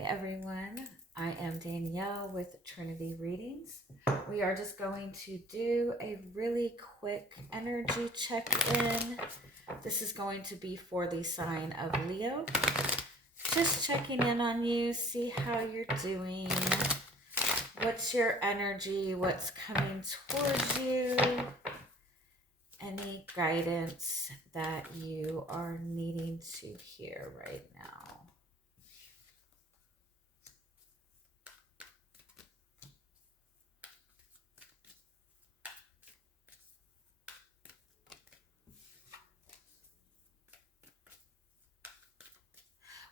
Hi everyone, I am Danielle with Trinity Readings. We are just going to do a really quick energy check-in. This is going to be for the sign of Leo. Just checking in on you, see how you're doing. What's your energy? What's coming towards you? Any guidance that you are needing to hear right now?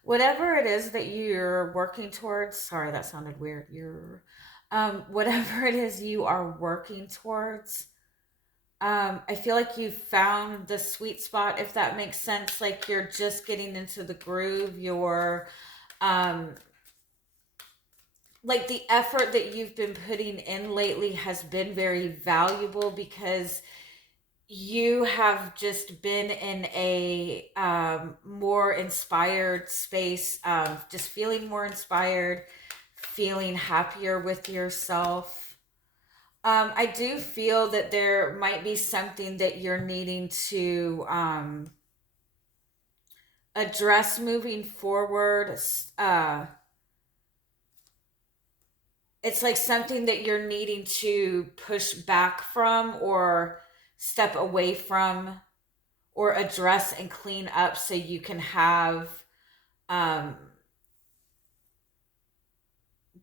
Whatever it is that you're working towards, sorry, that sounded weird. Whatever it is you are working towards, I feel like you found the sweet spot, if that makes sense. Like you're just getting into the groove. Um, like the effort that you've been putting in lately has been very valuable because you have just been in a more inspired space, just feeling more inspired, feeling happier with yourself. I do feel that there might be something that you're needing to address moving forward. Uh, it's like something that you're needing to push back from or step away from or address and clean up so you can have um,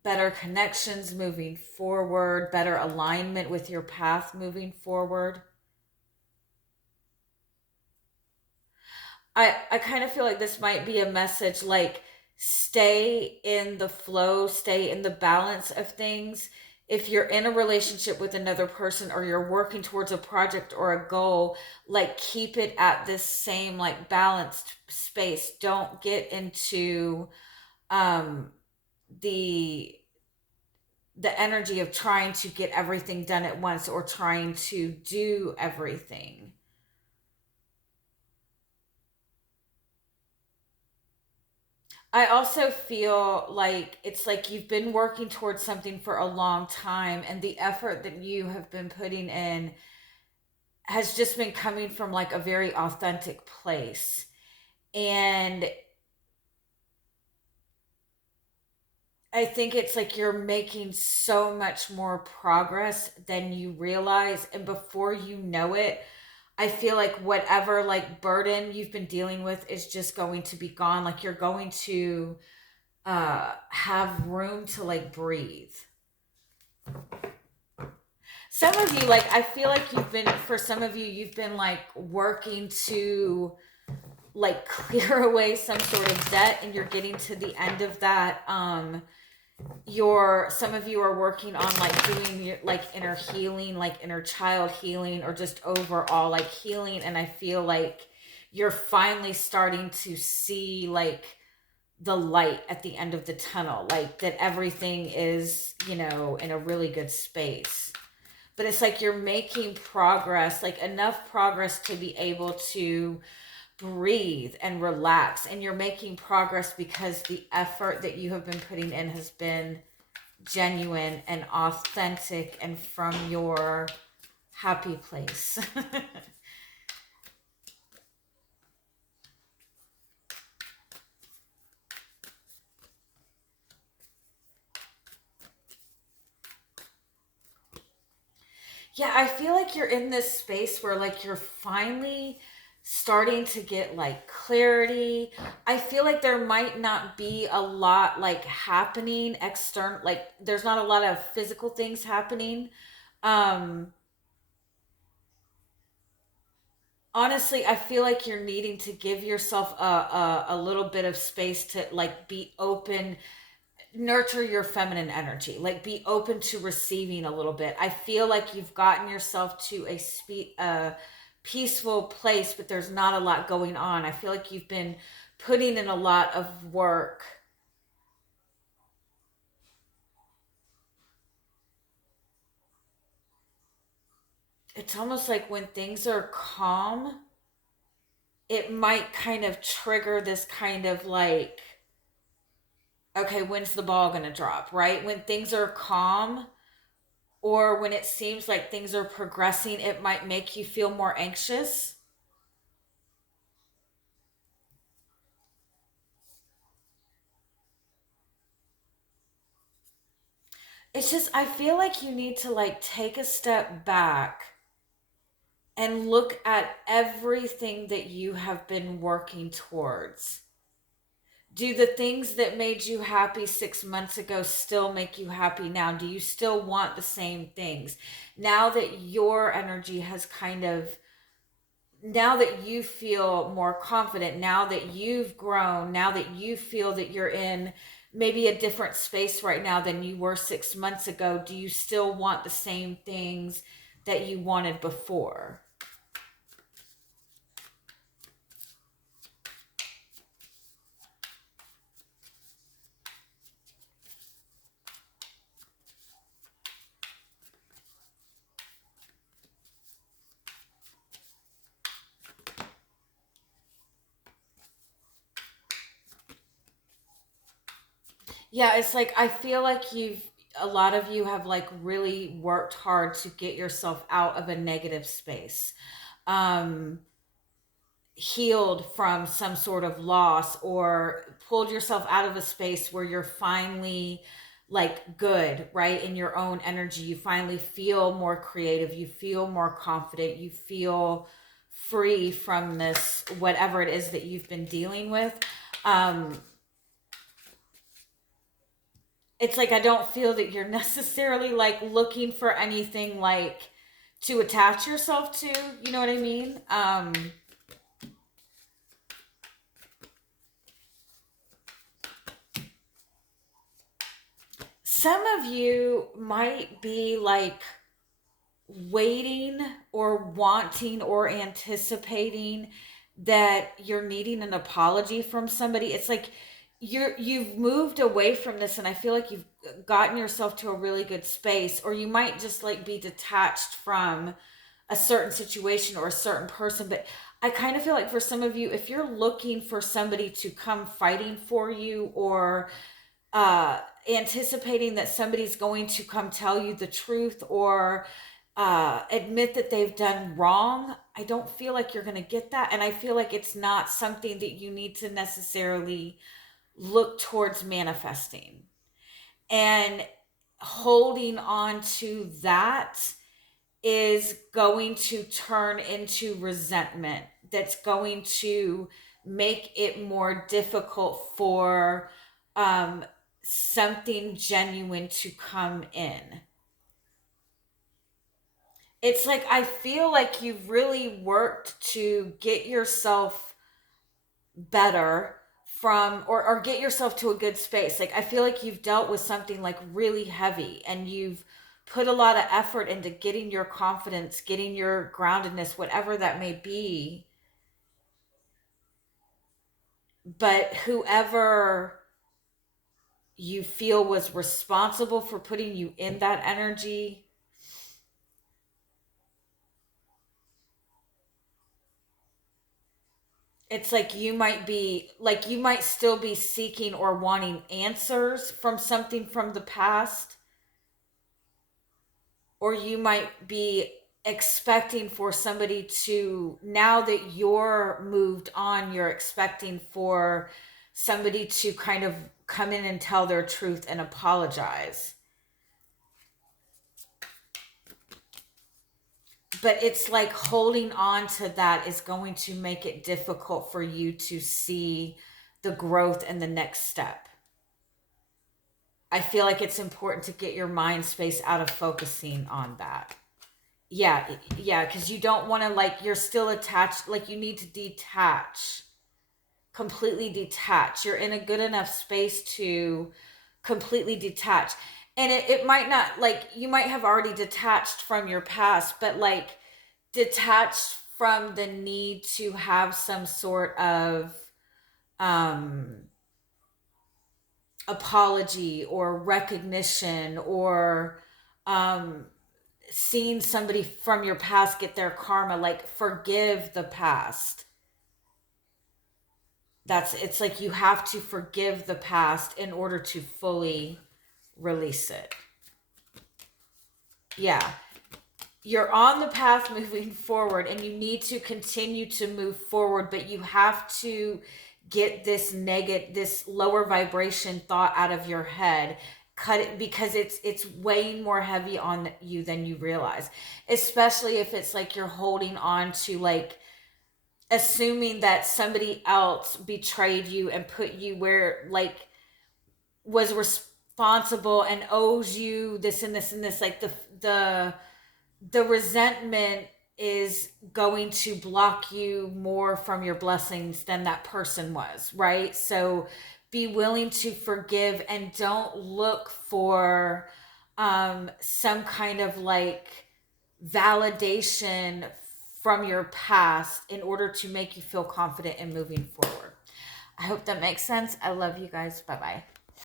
better connections moving forward, better alignment with your path moving forward. I kind of feel like this might be a message like stay in the flow, stay in the balance of things. If you're in a relationship with another person or you're working towards a project or a goal, like keep it at this same like balanced space. Don't get into um the the energy of trying to get everything done at once or trying to do everything. I also feel like it's like you've been working towards something for a long time, and the effort that you have been putting in has just been coming from like a very authentic place. And I think it's like you're making so much more progress than you realize. And before you know it, I feel like whatever like burden you've been dealing with is just going to be gone. Like you're going to have room to like breathe. Some of you, like, I feel like for some of you, you've been like working to like clear away some sort of debt and you're getting to the end of that. Some of you are working on like doing your like inner healing, like inner child healing, or just overall like healing. And I feel like you're finally starting to see like the light at the end of the tunnel, like that everything is, in a really good space. But it's like you're making progress, like enough progress to be able to breathe and relax. And you're making progress because the effort that you have been putting in has been genuine and authentic and from your happy place. Yeah, I feel like you're in this space where like you're finally starting to get like clarity. I feel like there might not be a lot like happening external, like there's not a lot of physical things happening. Um Honestly, I feel like you're needing to give yourself a little bit of space to like be open, nurture your feminine energy, like be open to receiving a little bit. I feel like you've gotten yourself to a peaceful place, but there's not a lot going on. I feel like you've been putting in a lot of work. It's almost like when things are calm, it might kind of trigger this kind of like Okay, when's the ball going to drop, right? When things are calm or when it seems like things are progressing, it might make you feel more anxious. It's just, I feel like you need to like take a step back and look at everything that you have been working towards. Do the things that made you happy 6 months ago still make you happy now? Do you still want the same things? Now that your energy has kind of, now that you feel more confident, now that you've grown, now that you feel that you're in maybe a different space right now than you were 6 months ago, do you still want the same things that you wanted before? Yeah, it's like I feel like a lot of you have like really worked hard to get yourself out of a negative space. Um Healed from some sort of loss or pulled yourself out of a space where you're finally like good, right? In your own energy. You finally feel more creative, you feel more confident, you feel free from this whatever it is that you've been dealing with. Um it's like I don't feel that you're necessarily like looking for anything like to attach yourself to, you know what I mean? Some of you might be like waiting or wanting or anticipating that you're needing an apology from somebody. It's like you've moved away from this and I feel like you've gotten yourself to a really good space, or you might just like be detached from a certain situation or a certain person. But I kind of feel like for some of you, if you're looking for somebody to come fighting for you, or uh anticipating that somebody's going to come tell you the truth, or admit that they've done wrong, I don't feel like you're going to get that. And I feel like it's not something that you need to necessarily look towards manifesting. And holding on to that is going to turn into resentment that's going to make it more difficult for um, something genuine to come in. It's like I feel like you've really worked to get yourself better from, or get yourself to a good space. Like I feel like you've dealt with something like really heavy and you've put a lot of effort into getting your confidence, getting your groundedness, whatever that may be. But whoever you feel was responsible for putting you in that energy, it's like you might still be seeking or wanting answers from something from the past, or you might be expecting for somebody to, now that you're moved on, you're expecting for somebody to kind of come in and tell their truth and apologize. But it's like holding on to that is going to make it difficult for you to see the growth and the next step. I feel like it's important to get your mind space out of focusing on that. Yeah, yeah, because you don't want to, like, you're still attached, like you need to detach, completely detach. You're in a good enough space to completely detach. And it might not, like, you might have already detached from your past, but like detached from the need to have some sort of um apology or recognition, or um seeing somebody from your past get their karma, like forgive the past. it's like you have to forgive the past in order to fully release it. Yeah. You're on the path moving forward and you need to continue to move forward, but you have to get this lower vibration thought out of your head. Cut it, because it's weighing more heavy on you than you realize, especially if it's like you're holding on to, like, assuming that somebody else betrayed you and put you where, like, was responsible and owes you this and this and this. Like, the resentment is going to block you more from your blessings than that person was, right? So be willing to forgive and don't look for some kind of like validation from your past in order to make you feel confident in moving forward. I hope that makes sense. I love you guys. Bye bye.